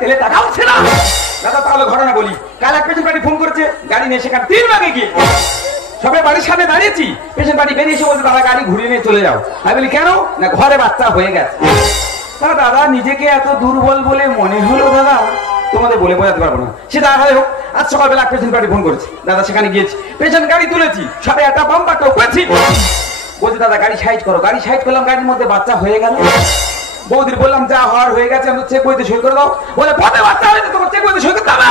তেলে টাকা হচ্ছে না। দাদা তাহলে ঘটনা বলি, কাল এক পেশেন্ট পার্টি ফোন করেছে, গাড়ি নিয়ে সেখানে 3 ভাগে গিয়ে সবাই বাড়ির সামনে দাঁড়িয়েছি, পেশেন্ট পার্টি বেরিয়ে এসে বলছে দাদা গাড়ি ঘুরিয়ে নিয়ে চলে যাও। আমি বলি কেন? না ঘরে বাচ্চা হয়ে গেছে। দাদা নিজেকে এত দুর্বল বলে মনে হলো দাদা, তোমাদের বলে বোঝাতে পারবো না। সে দাদা হোক, আজ সকালবেলা পেশেন্ট পার্টি ফোন করেছি, দাদা সেখানে গিয়েছি, পেশেন্ট গাড়ি তুলেছি, সবাই একটা বাম্পার টোকেছি, বলছি দাদা গাড়ি সাইড করো। গাড়ি সাইড করলাম, গাড়ির মধ্যে বাচ্চা হয়ে গেল। বৌদির বললাম যা হওয়ার হয়ে গেছে, আমি চেক বইতে সই করে দাও। বলে পথে বাচ্চা হয়েছে, তোমার চেক বইতে সই করতে হবে।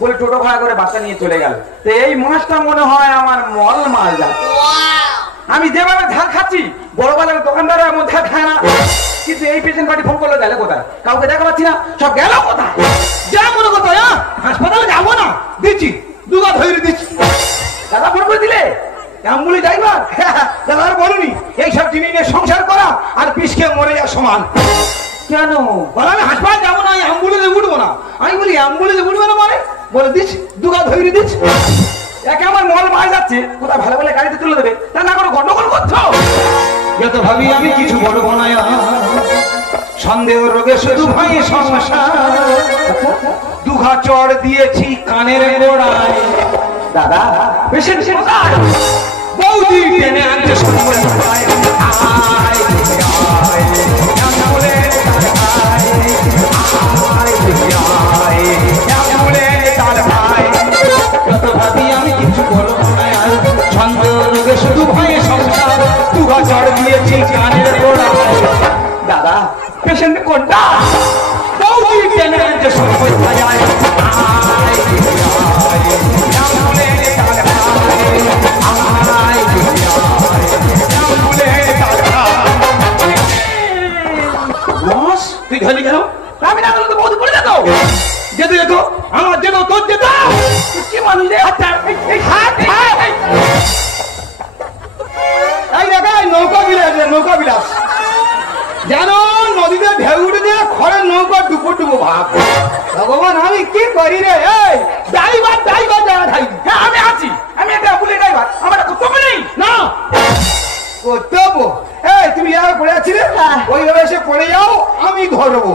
বলে টোটো ভাড়া করে বাচ্চা নিয়ে চলে গেল। তো এই মাসটা মনে হয় আমার মল মাল যাচ্ছে। আমি যেভাবে ঝাল খাচ্ছি, বড় বাজারের দোকানদাররা এমন ঝাল খায় না। কিন্তু এই পেশেন্ট পার্টি ফোন করলো, গেল কোথায়? কাউকে দেখা পাচ্ছি না, সব গেল কোথায়? যা মনে কথা, হাসপাতালে যাবো না, দিচ্ছি দুগা ধরে দিচ্ছি। দাদা ফোন করে দিলে অ্যাম্বুলেন্স ড্রাইভার দাদা আর বলুনি, এইসব জিনিস নিয়ে সংসার করা আর বিষ খেয়ে মরে যাওয়া সমান। কেন? বলে আমি হাসপাতাল যাবো না, অ্যাম্বুলেন্সে উঠবো না। আমি বলি অ্যাম্বুলেন্সে উঠবে না মানে? বলে দিচ্ছি দুগা ধরে দিচ্ছি। একে আমার মল মাল যাচ্ছে, কোথায় ভালো ভালো গাড়িতে তুলে দেবে, তা না করে গন্ডগোল করছো। যত ভাবি আমি কিছু বলবো না, সন্দেহ রোগে শুধু ভাই সমস্যা। দুঘা চড় দিয়েছি কানের গোড়ায়। দাদা পেশেন্ট কোথায়? বৌদি টেনে আনতে সময় পায়। আয় আয় অ্যাম্বুলেন্স আয় আয় আয় অ্যাম্বুলেন্স আয়। যত ভাবি আমি কিছু বলবো না, সন্দেহ রোগে শুধু ভাই সমস্যা। দুঘা চড় দিয়েছি কানের গোড়ায়। দাদা পেশেন্ট কোনটা? বৌদি টেনে আনতে সময় পায়। আয় আয় অ্যাম্বুলেন্স আয় বস। তুই ধরলি কেন? আমি না বললে তো বৌদি পড়ে যেত। যেতে যেত আমার যেত, তোর যেত। কি মানুষ রে? আচ্ছা এই দেখাই নৌকা বিলাস, নৌকা বিলাস যেন নদীতে ঢেউ উঠে দিয়ে খড়ের নৌকা ডুবো ডুবো ভাব। ভগবান আমি কি করি রে? এই ড্রাইভার ড্রাইভার যারা থাকবি। হ্যাঁ আমি আছি, আমি একটা অ্যাম্বুলেন্স ড্রাইভার, আমার কর্তব্য নেই না কর্তব্য? এই তুমি এভাবে পড়ে আছিলে, ওইভাবে এসে পড়ে যাও, আমি ধরবো।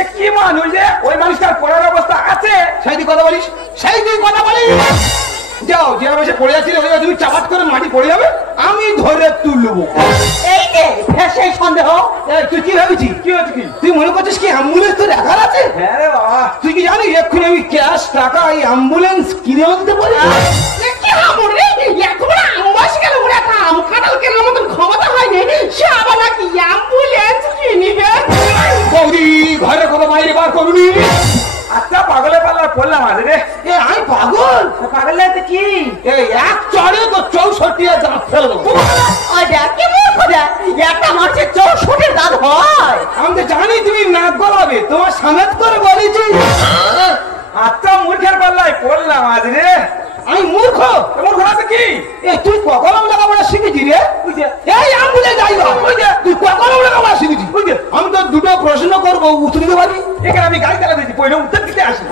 এ কি মানুষ রে? ওই মানুষটার পড়ার অবস্থা আছে? সেই তুই কথা বলিস, সেই তুই কথা বলিস। যাও যেভাবে এসে পড়ে যাচ্ছিলে, ওইভাবে তুমি চাপাত করে মাটি পড়ে যাবে, আমি ধরে তুলবো। এই যে ফেসে সন্দেহ। এই তুই কি ভাবছি? কি হচ্ছে কি? তুই মনে করছিস কি অ্যাম্বুলেন্স তোর রাখার আছে? হ্যাঁ রে বাবা। তুই কি জানিস এক্ষুনি আমি ক্যাশ টাকা এই অ্যাম্বুলেন্স কিনে আনতে পারি? কি আমর রে? এত বড় আমবাস কেন? ওরা একটা আম কাঁঠাল কেনার মতন ক্ষমতা হয়নি, সে আবার নাকি অ্যাম্বুলেন্স কিনিবে? বৌদি ঘরে কোনো বাইরে বার করবি? আচ্ছা পাগলে পাল্লা পড়লাম আজ রে। এ আমি পাগল? পাগল লাগতে কি? এই এক চড়ে তো 64 দাঁত ফেলে দেবো। ওটা কি মূর্খ রে? একটা মানুষের 64 দাঁত হয়? আমি তো জানি তুমি নাক গলাবে, তোমার সামেত করে বলেছি। আচ্ছা মূর্খের পাল্লায় পড়লাম আজ রে। আমি মূর্খ? মূর্খ আছে কি? এ তুই কখন লেখাপড়া শিখেছি রে? এই অ্যাম্বুলেন্স ড্রাইভার তুই কখন লেখাপড়া শিখেছি? আমি তো দুটো প্রশ্ন করবো, উত্তর দিতে পারি? এখানে আমি গাড়ি চালা দিয়েছি, পয়লা উত্তর দিতে আসি।